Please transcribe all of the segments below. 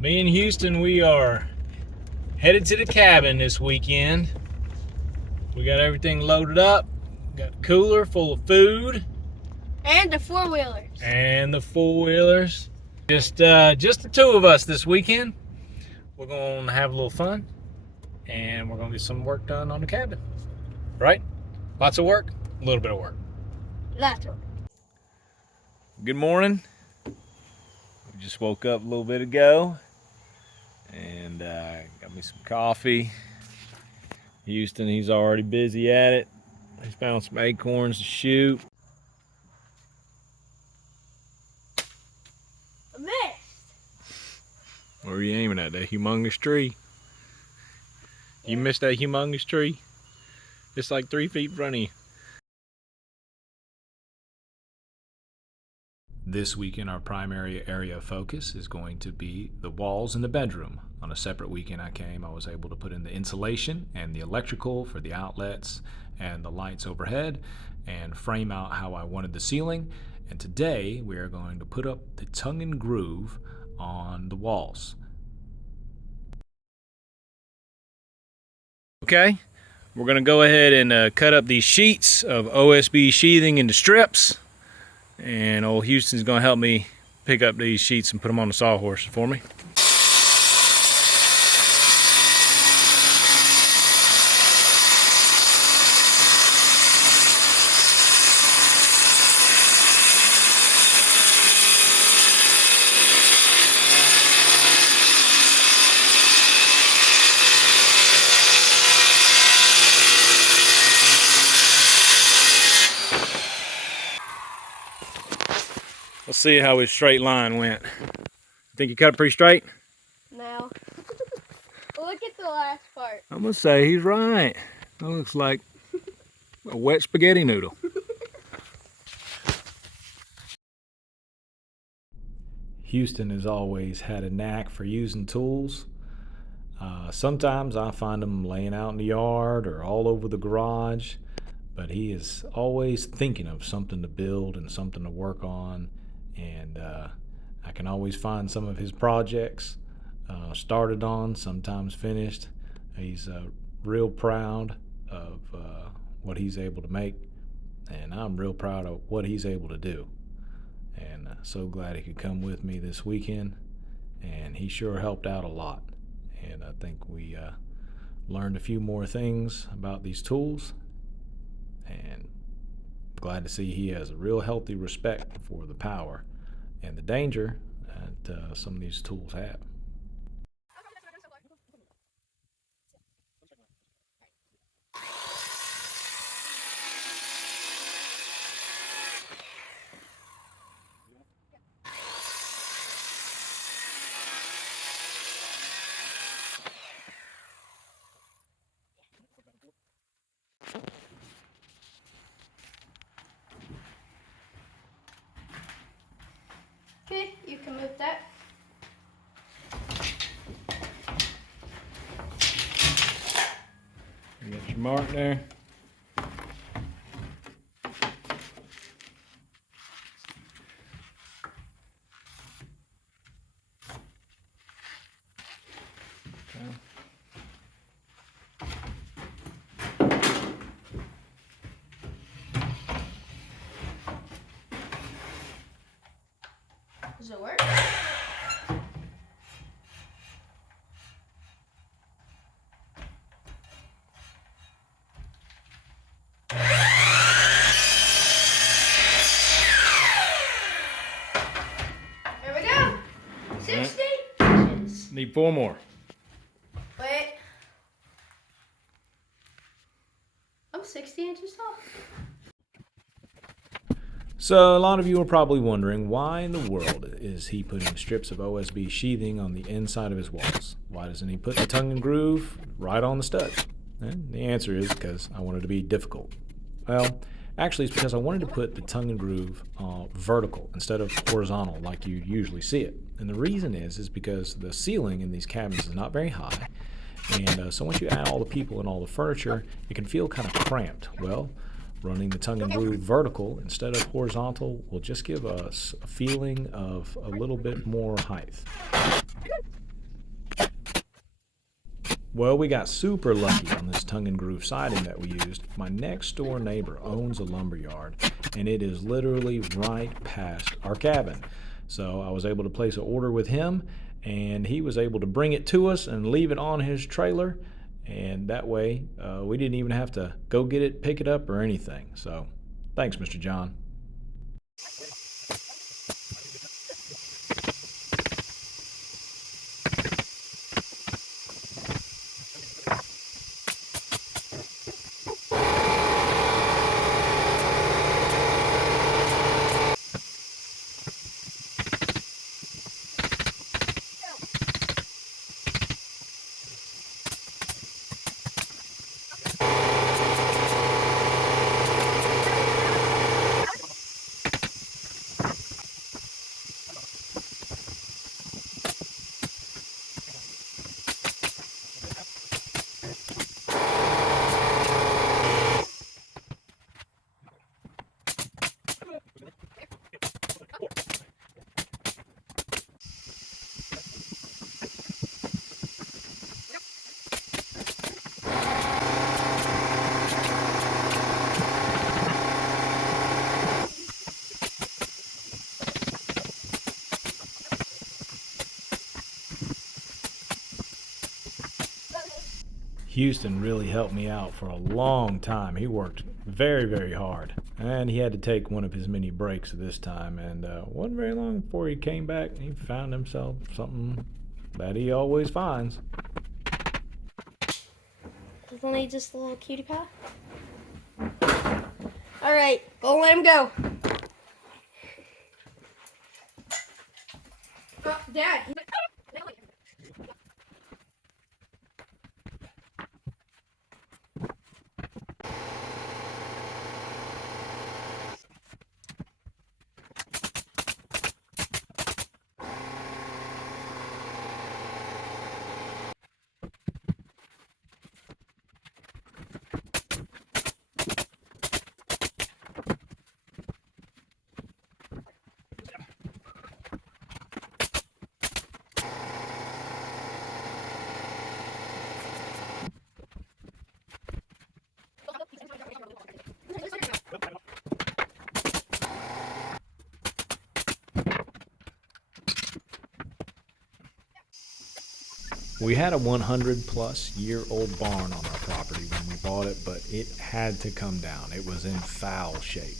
Me and Houston, we are headed to the cabin this weekend. We got everything loaded up. Got a cooler full of food. And the four-wheelers. And the four-wheelers. Just the two of us this weekend. We're going to have a little fun. And we're going to get some work done on the cabin. Right? Lots of work, a little bit of work. Lots of work. Good morning. We just woke up a little bit ago. And got me some coffee. Houston, he's already busy at it. He's found some acorns to shoot. I missed. Where are you aiming at? That humongous tree? You missed that humongous tree? It's like 3 feet in front of you. This weekend, our primary area of focus is going to be the walls in the bedroom. On a separate weekend I was able to put in the insulation and the electrical for the outlets and the lights overhead and frame out how I wanted the ceiling. And today we are going to put up the tongue and groove on the walls. Okay, we're going to go ahead and cut up these sheets of OSB sheathing into strips. And old Houston's gonna help me pick up these sheets and put them on the sawhorse for me. Let's see how his straight line went. Think you cut it pretty straight? No. Look at the last part. I'm gonna say he's right. That looks like a wet spaghetti noodle. Houston has always had a knack for using tools. Sometimes I find them laying out in the yard or all over the garage, but he is always thinking of something to build and something to work on. And I can always find some of his projects started on, sometimes finished. He's real proud of what he's able to make, and I'm real proud of what he's able to do. And so glad he could come with me this weekend, and he sure helped out a lot. And I think we learned a few more things about these tools, and glad to see he has a real healthy respect for the power and the danger that some of these tools have. Okay, you can move that. You got your mark there. Does it work? There we go. 60 inches. Need 4 more. Wait. I'm 60 inches tall. So a lot of you are probably wondering, why in the world is he putting strips of OSB sheathing on the inside of his walls? Why doesn't he put the tongue and groove right on the stud? And the answer is because I wanted to be difficult. Well, actually it's because I wanted to put the tongue and groove vertical instead of horizontal like you usually see it. And the reason is because the ceiling in these cabins is not very high. And so once you add all the people and all the furniture, it can feel kind of cramped. Well, running the tongue and groove vertical instead of horizontal will just give us a feeling of a little bit more height. Well, we got super lucky on this tongue and groove siding that we used. My next door neighbor owns a lumber yard, and it is literally right past our cabin. So I was able to place an order with him, and he was able to bring it to us and leave it on his trailer. And that way, we didn't even have to go get it, pick it up, or anything. So thanks, Mr. John. Houston really helped me out for a long time. He worked very, very hard, and he had to take one of his many breaks this time. And wasn't very long before he came back. He found himself something that he always finds. Doesn't he just a little cutie pie? All right, go let him go. Dad. We had a 100-plus-year-old barn on our property when we bought it, but it had to come down. It was in foul shape.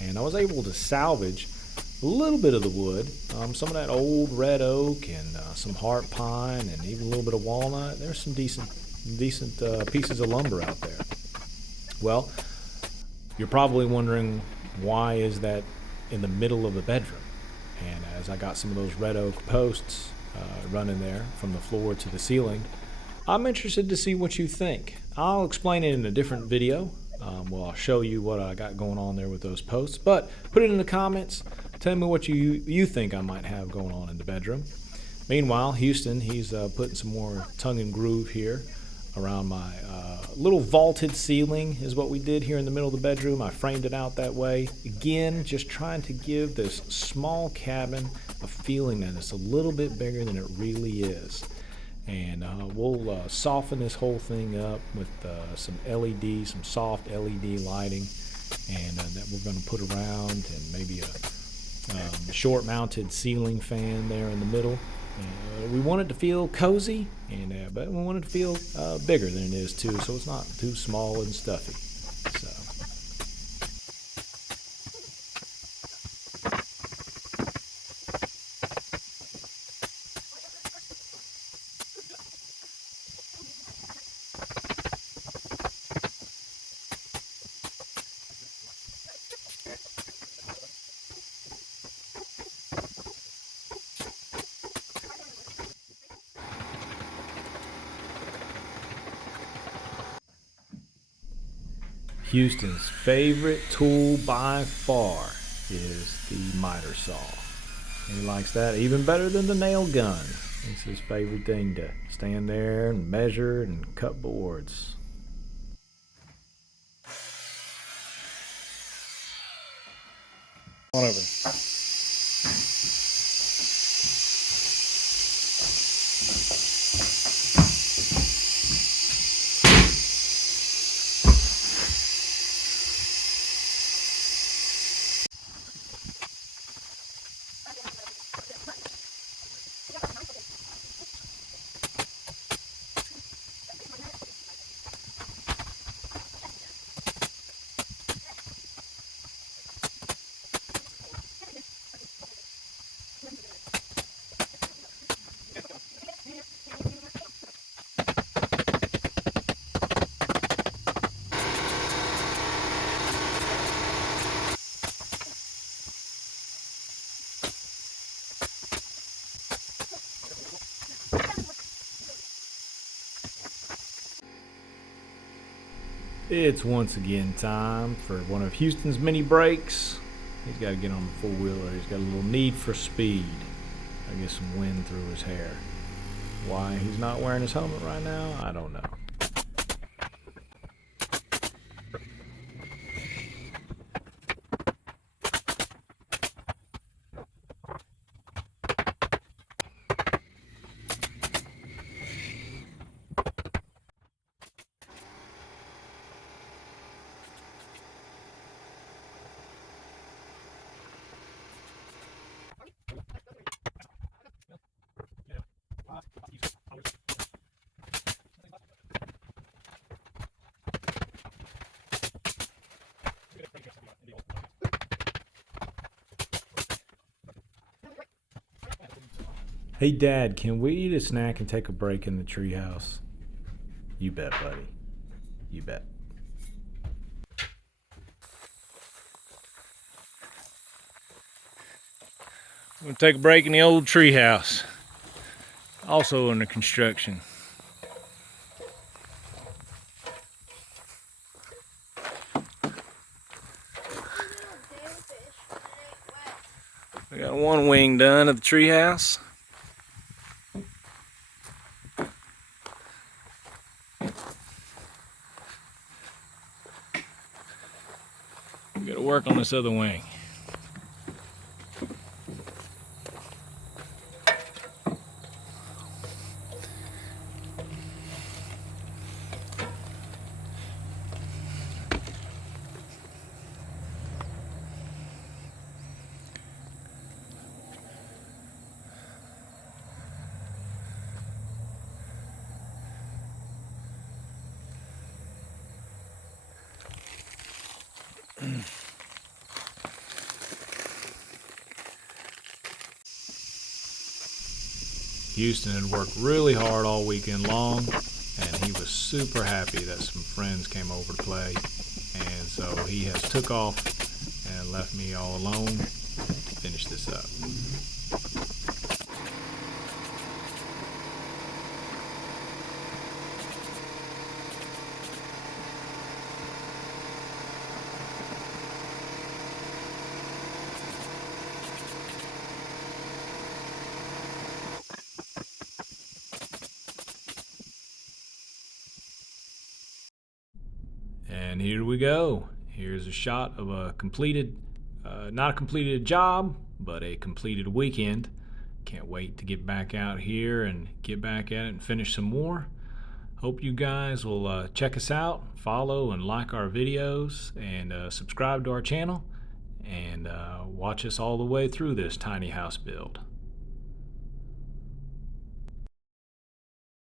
And I was able to salvage a little bit of the wood, some of that old red oak and some heart pine and even a little bit of walnut. There's some decent pieces of lumber out there. Well, you're probably wondering, why is that in the middle of the bedroom? And as I got some of those red oak posts running there from the floor to the ceiling, I'm interested to see what you think. I'll explain it in a different video. I'll show you what I got going on there with those posts, but put it in the comments. Tell me what you think I might have going on in the bedroom. Meanwhile, Houston, he's putting some more tongue and groove here around my little vaulted ceiling is what we did here in the middle of the bedroom. I framed it out that way. Again, just trying to give this small cabin a feeling that it's a little bit bigger than it really is. And we'll soften this whole thing up with some LED, some soft LED lighting, and that we're going to put around, and maybe a short-mounted ceiling fan there in the middle. We want it to feel cozy, but we want it to feel bigger than it is too, so it's not too small and stuffy. So. Houston's favorite tool by far is the miter saw. He likes that even better than the nail gun. It's his favorite thing, to stand there and measure and cut boards. On over. It's once again time for one of Houston's mini breaks. He's got to get on the four-wheeler. He's got a little need for speed. I get some wind through his hair. Why he's not wearing his helmet right now, I don't know. Hey Dad, can we eat a snack and take a break in the treehouse? You bet, buddy. You bet. We're gonna take a break in the old treehouse. Also under construction. We got one wing done of the treehouse. We gotta work on this other wing. Houston had worked really hard all weekend long, and he was super happy that some friends came over to play. And so he has took off and left me all alone to finish this up. And here we go. Here's a shot of a completed, not a completed job, but a completed weekend. Can't wait to get back out here and get back at it and finish some more. Hope you guys will check us out, follow and like our videos, and subscribe to our channel, and watch us all the way through this tiny house build.